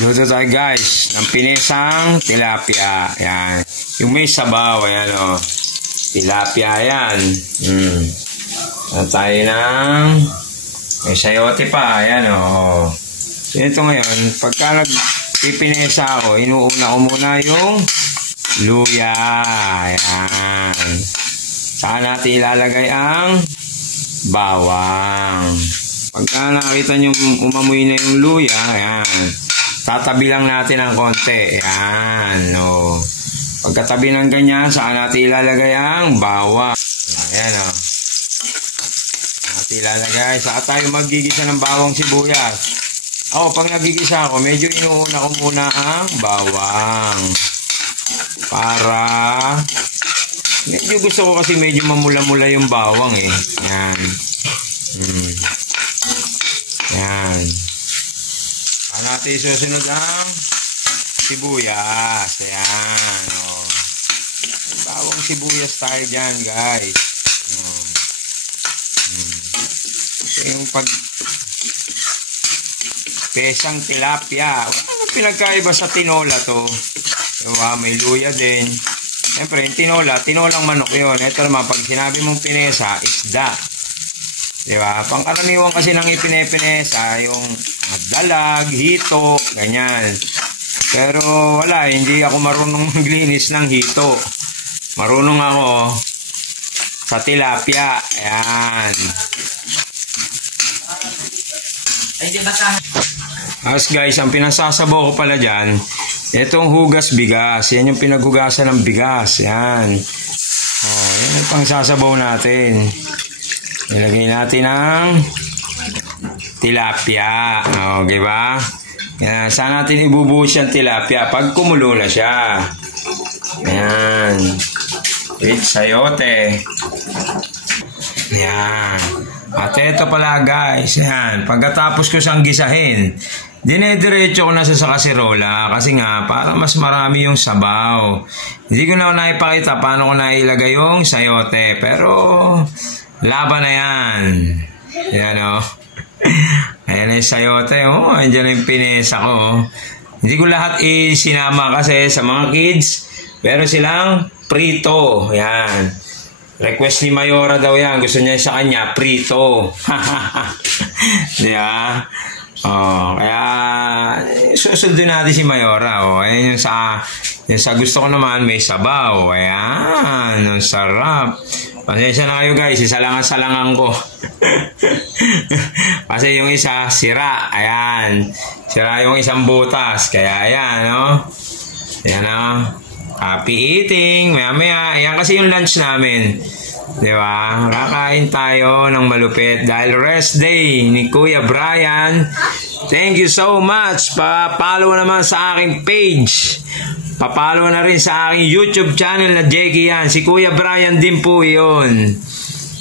Luto tayo guys ng pinesang tilapia. Yan. Yung may sabaw. Ayan o. Tilapia yan. Tayo ng may sayote pa. Ayan o. So ito ngayon, pagka nagpipinesa ako, inuuna ko muna yung luya. Ayan. Saan natin ilalagay ang bawang. Pagka nakita nyo umamoy na yung luya, ayan. Tatabi lang natin ng konti. Ayan. O. Pagkatabi ng ganyan, saan natin ilalagay ang bawang. Ayan o. Natin ilalagay. Saan tayo magigisa ng bawang sibuyas? Ako, pag nagigisa ako, medyo inuuna ko muna ang bawang. Para medyo gusto ko kasi medyo mamula-mula yung bawang eh. Ayan. Ayan. Saan natin isusunod ang sibuyas. Ayan. O. Bawang sibuyas tayo dyan guys. So, yung pesang tilapia. Ano pinagkaiba sa tinola to? Diba? May luya din. Siyempre, yung tinolang manok yun. Ito naman, pag sinabi mong pinesa, isda. Diba? Pangkaraniwan kasi nang ipinepinesa, yung dalag, hito, ganyan. Pero wala, hindi ako marunong maglinis ng hito. Marunong ako sa tilapia. Ayan. As guys, ang pinasasabaw ko pala dyan, itong hugas bigas. Yan yung pinaghugasan ng bigas. Yan. Oh, yan yung pangsasabaw natin. Ilagay natin ang tilapia. O, diba? Yan. Saan natin ibubuhos yung tilapia? Pag kumulo na siya. Yan. With sayote. Yan. At ito pala guys. Yan. Pagkatapos ko siyang gisahin, dinediretso ko na sa kaserola kasi nga para mas marami yung sabaw. Hindi ko na naipakita paano ko nailagay yung sayote. Pero laban na yan. Yan o. Ayan yung sayote o. Andiyan yung pinesa ko. Hindi ko lahat isinama kasi sa mga kids. Pero silang prito. Yan. Request ni Mayora daw yan. Gusto niya sa kanya prito. Diba? Oh, kaya susundin natin si Mayora. Oh, ayan yung sa gusto ko naman may sabaw. Ayan, ang sarap. Pasensya na kayo guys, isa lang ang salangan ko. Kasi yung isa sira. Ayan, sira yung isang butas. Kaya ayan, oh. Ayan, oh. Happy eating. Maya-maya. Ayan kasi yung lunch namin. Diba? Kakain tayo ng malupit dahil rest day ni Kuya Brian. Thank you so much. Pa-follow naman sa aking page. Pa-follow na rin sa aking YouTube channel na Jackie yan. Si Kuya Brian din po yun.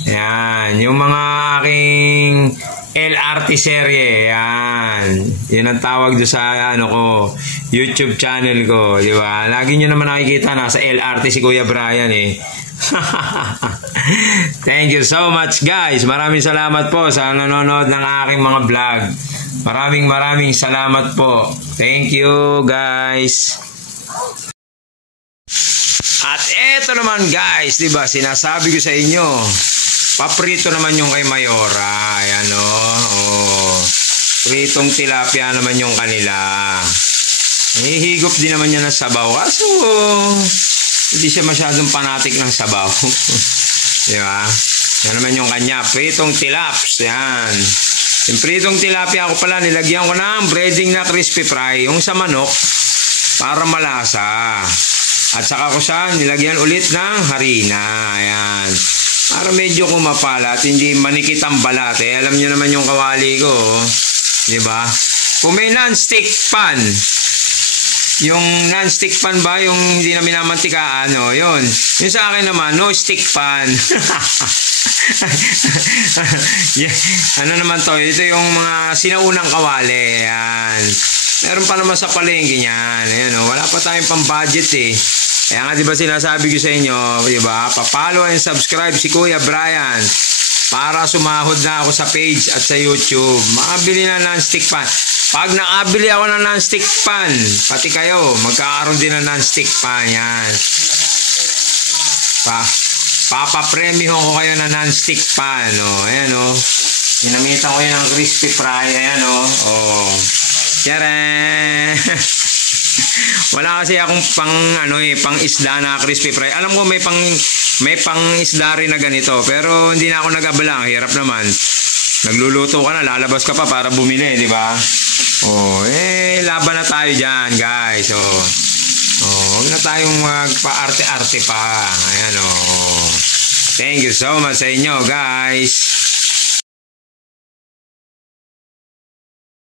Yan. Yung mga aking LRT serye. Yan. Yun ang tawag doon sa YouTube channel ko. Diba? Lagi nyo naman nakikita nasa LRT si Kuya Brian eh. Thank you so much guys. Maraming salamat po sa nanonood ng aking mga vlog. Maraming salamat po. Thank you guys. At eto naman guys, diba sinasabi ko sa inyo, paprito naman yung kay Mayora. Ayan o. Oh. Pritong tilapia naman yung kanila. Hihigop din naman niya ng sabaw. Kaso hindi siya masyadong panatik ng sabaw. Diba? Yan naman yung kanya. Pritong tilaps. Yan. Yung pritong tilapia ko pala, nilagyan ko ng breading na crispy fry. Yung sa manok, para malasa. At saka ko siya nilagyan ulit ng harina. Ayan. Para medyo kumapalat. Hindi manikit ang balat. Eh, alam nyo naman yung kawali ko. Diba? Kung may non-stick pan, yung non-stick pan ba, yung hindi na minamantikaan, no? Yun. Yung sa akin naman, no stick pan. Yeah. Ano naman to? Ito yung mga sinaunang kawali. Ayan. Meron pa naman sa palengke niyan. Ayan, no? Wala pa tayong pang-budget eh. Kaya nga, diba sinasabi ko sa inyo, diba? Pa-follow and subscribe si Kuya Brian para sumahod na ako sa page at sa YouTube. Makabili na non-stick pan. Pag nakabili ako ng non-stick pan, pati kayo, magkakaroon din ng non-stick pan. Yan. Papapremyo ko kayo ng non-stick pan. Oh, ayan oh. Ginamitan ko yan ng crispy fry. Ayan oh. Oh. Tiyare! Wala kasi akong pang isda na crispy fry. Alam ko may pang isda rin na ganito, pero hindi na ako nag-abala. Hirap naman. Nagluluto ka na, lalabas ka pa para bumili, di ba? Oh, laban na tayo diyan, guys. Oh. Oh, huwag na tayong magpa-arte-arte pa. Ayan oh. Thank you so much sa inyo, guys.